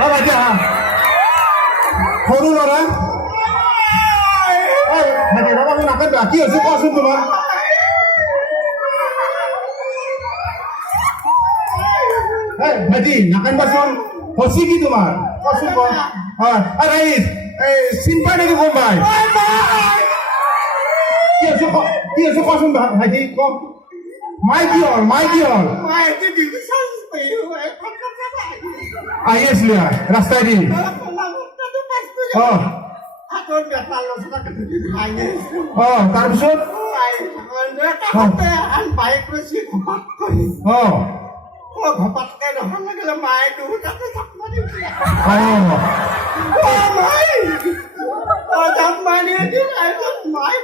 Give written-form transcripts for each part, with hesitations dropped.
ভাইটি সৰু ল'ৰা ভাইটি ৰবাচোন নাকাত কি হৈছে কোৱাচোন তোমাৰ ভাইটি নাকান্দাচোন হৈছে কি তোমাৰ কোৱাচোন কোৱা হয় ৰাইজ চিন্তা নেকি গম পাই কি হৈছে কোৱাচোন ভাইটি কওক মাই কি হ'ল আহি আছিলে ৰাস্তাইদি তাৰপিছত ঘপাতকে নহয় লাগিলে মায়ে দুটাতে জাপ মাৰি জাপ মাৰি মায়ে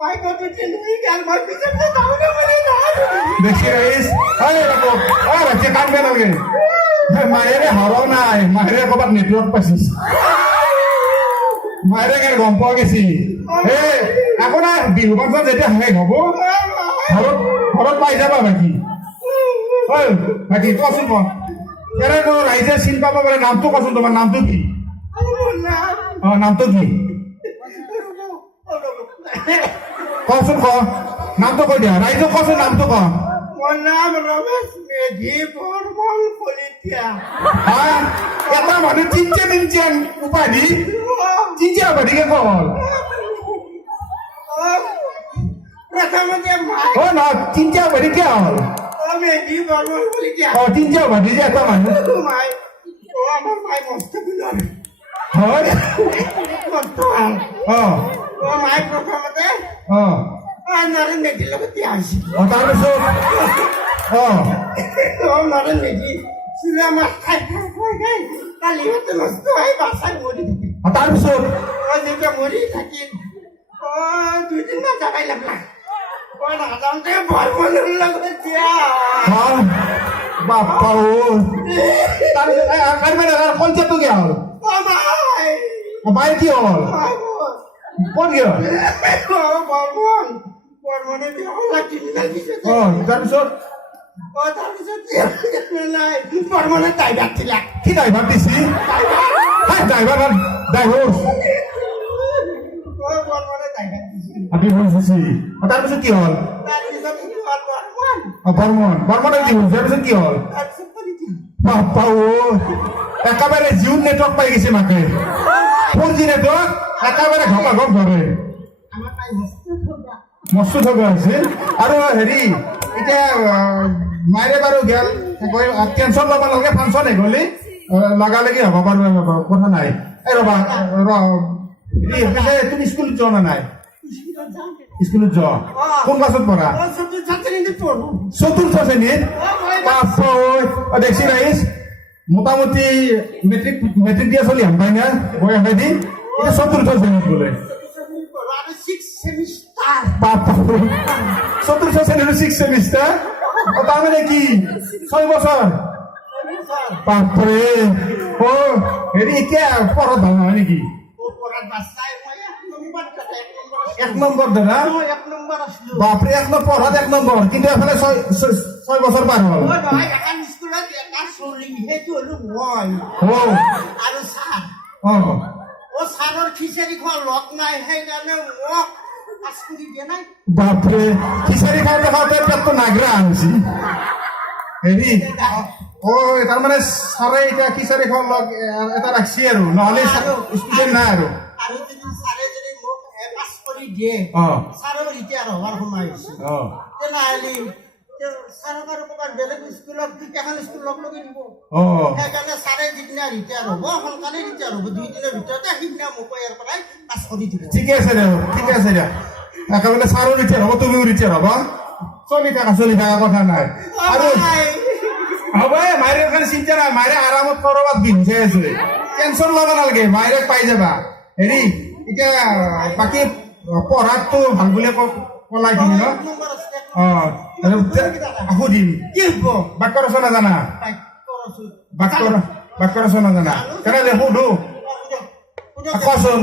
পাইকতে চিনি গাল মই পিছতে যাওঁনে বুলি দেখি ৰাইজ ৰাতি কাম বেয়া লাগে মায়েৰে হৰ নাই মায়েৰে ক'ৰবাত নেটৱৰ্ক পাইছিস মায়েৰে কেনে গম পোৱা গেছি একো নাই বিহু ফাংচন যেতিয়া শেষ হ'ব ঘৰত পাই যাবা বাকী বাকী কোৱাচোন কোৱা কেনে ৰাইজে চিন পাব পাৰে নামটো কোৱাচোন তোমাৰ নামটো কি নামটো কি কোৱাচোন কোৱা নামটো কৈ দিয়া ৰাইজক কোৱাচোন নামটো কোৱা মোৰ নাম ৰমেশ মেধি বৰ্মন কলিতা এটা মানুহ তিনচেন উপাধি তিনচেন উপাধিকে কল প্ৰথমতে নহয় তিনচেন উপাধি কিয় হ'ল মেধি বৰ্মন কলিতা তিনচেন উপাধি যে এটা মানুহ মাই আমাৰ মাই মস্ত বিলৰ হয় মাই প্ৰথমতে নৰেন মেধিৰ লগত বিয়া হৈছিল তাৰপিছত নৰেন মেধি চুলা মাছ খাই কালি হতে নষ্ট হৈ বাচ্চাই মৰি থাকিল তাৰপিছত যেতিয়া মৰি থাকিল 2 দিন মান যাবাই লাগলা নাযাওঁতে বৰ্মনৰ লগত বিয়া বাপ্পা তাৰপিছত কলচাৰটো কি হ'ল মায়ে কি হ'ল ক'ত গেল বৰ্মনে বিয়া হ'লা 3 দিনৰ পিছত তাৰপিছত বৰ্মনে ড্ৰাইভাৰ দিলা কি ড্ৰাইভাৰ দিছি ড্ৰাইভাৰ আপনি বলছি তাৰপিছত কি হ'ল বৰ্মনে কি হ'ল তাৰপিছত কি হ'ল বাপ্পা একেবাৰে জিঅ' নেটৱৰ্ক পাই গৈছে মাকে 4G নেটৱৰ্ক একেবাৰে ঘপাঘপ ধৰে মস্ত থকা আছিল আৰু হেৰি এতিয়া মায়েৰে বাৰু গেল টেনশ্যন ল'ব নালাগে ফাংচন গ'লে লগালগি হ'ব বাৰু কথা নাই ৰ'বা তুমি স্কুলত যোৱা না নাই স্কুলত যোৱা কোন ক্লাছত পঢ়া চতুৰ্থ শ্ৰেণীত দেখছি ৰাইজ মোটামুটি মেট্ৰিক দিয়া চলি পাই না বয়স দি এতিয়া চতুৰ্থ শ্ৰেণীত বোলে চতুৰ্থ শ্ৰেণীৰ 6 ছেমিষ্টাৰ তাৰমানে কি 6 বছৰ বাপৰে হেৰি এতিয়া পঢ়াত ভাল নহয় নেকি 1 নম্বৰ দাদা বাপৰে পঢ়াত 1 নম্বৰ কিন্তু এফালে 6 বছৰ পাৰ হ'ল ছাৰৰ খিচাৰি খোৱা লগ নাই সেইকাৰণে মোক পাছ কৰি দিয়া নাই বাপৰে খিচাৰি খাওঁতে পেটটো নাগৰা হৈছে হেৰি তাৰমানে ছাৰে এতিয়া খিচাৰি খোৱা লগ এটা ৰাখছি আৰু নহ'লে ষ্টুডেণ্ট নাই আৰু যদি ছাৰে যদি মোক পাছ কৰি দিয়ে ছাৰৰ ৰিটায়াৰ হোৱাৰ সময় হৈছে তেনেহ'লে ছাৰক আৰু ক'ৰবাত বেলেগ স্কুলত এখন স্কুল লগ লগাই দিব সেইকাৰণে ছাৰে যিদিনা ৰিটায়াৰ হ'ব সোনকালে ৰিটায়াৰ হ'ব 2 দিনৰ ভিতৰতে সিদিনা মোক ইয়াৰ পৰাই পাছ কৰি দিব ঠিকে আছে দিয়া একেবাৰে ছাৰো ৰিটায়াৰ হ'ব তুমিও ৰিটায়াৰ হ'ব চলি থকা কথা নাই আৰু হ'ব মায়েৰে কাৰণে চিন্তা নাই মায়েৰে আৰামত ক'ৰবাত বিহু চাই আছে টেনশ্যন ল'ব নালাগে মায়েৰে পাই যাবা হেৰি এতিয়া বাকী পঢ়াততো ভাল বুলি কলাই দিম ন সুধিম কি হ'ব বাক্য ৰচনা জানা বাক্য ৰচনা জানা তেনেহ'লে সুধো কোৱাচোন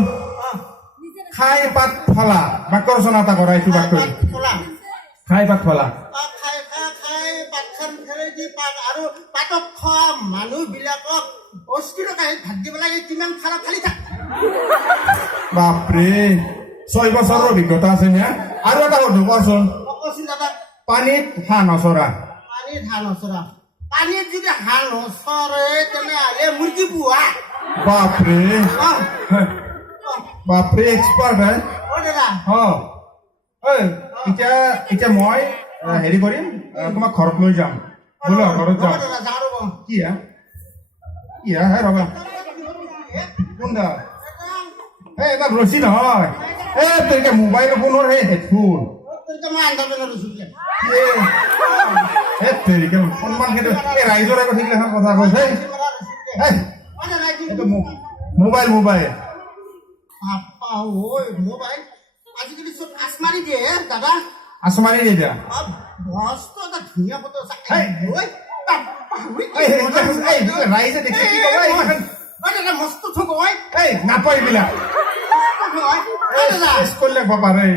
খাই পাত ফলা বাক্য ৰচনা এটা কৰা এইটো বাক্য খাই পাত ফলা আৰু পাতক খোৱা মানুহবিলাকক অস্থিৰতা কাঁহীত ভাত দিব লাগে কিমান খাৰা খালি থাক বাপৰে 6 বছৰৰ অভিজ্ঞতা আছে নে আৰু এটা কথা কোৱাচোন কচোন দাদা পানীত হাঁহ নচৰা পানীত হাঁহ নচৰা পানীত যদি হাঁহ নচৰে তেনেহ'লে মুৰ্গী পোহা বাপৰে বাপৰে এক্সপাৰ্ট হে দাদা এতিয়া মই হেৰি কৰিম তোমাক ঘৰত লৈ যাম বোলো ঘৰত যাম দাদা যাওঁ ৰ'ব কি হে ৰবা কোন দা এটা ৰছী নহয় তেনেকে মোবাইল ফোনৰ সেই হেডফোন মই আন্ধাৰ পেলাই ৰৈছোঁ সন্মান সেইটো ৰাইজৰ আগত সেইগিলাখন কথা কৈছে মোবাইল মোবাইল আজিকালি চব আচ মাৰি দিয়ে দাদা আচমাৰি দিয়া মস্ত এটা ধুনীয়া ফটো ৰাইজে দেখি কি ক'ব মস্ত থব নাপায় এইবিলাক কৰিলে পাৰে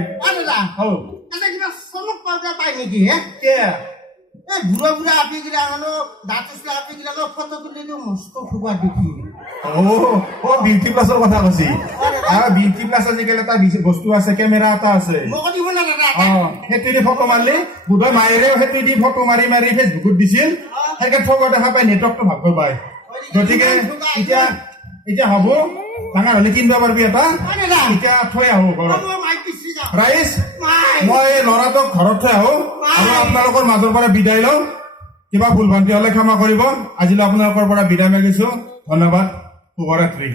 দাদা কিবা চলক পাউডাৰ পায় নেকি এই বুঢ়া বুঢ়া আপি গিলা দাঁত চুচলা আপি গিলা ফটো তুলি দিওঁ মস্ত খুবা দেখি বিউটি প্লাছৰ কথা কৈছি বিউটি প্লাছ আজিকালি এটা বস্তু আছে কেমেৰা এটা আছে মোক দিব না দাদা সেইটোদি ফটো মাৰিলি বোধহয় মায়েৰেও সেইটোদি ফটো মাৰি মাৰি ফেচবুকত দিছিল সেইকে ঠগ দেখা পাই নেটৱৰ্কটো ভালকৈ পায় গতিকে এতিয়া হ'ব ডাঙৰ হ'লে কিনিব পাৰিবি এটা এতিয়া থৈ আহো ঘৰত ৰাইজ মই ল'ৰাটোক ঘৰত থৈ আহো আৰু আপোনালোকৰ মাজৰ পৰা বিদায় লওঁ কিবা ভুল ভ্ৰান্তি হ'লে ক্ষমা কৰিব আজিলৈ আপোনালোকৰ পৰা বিদায় মাগিছো ধন্যবাদ শুভৰাত্ৰি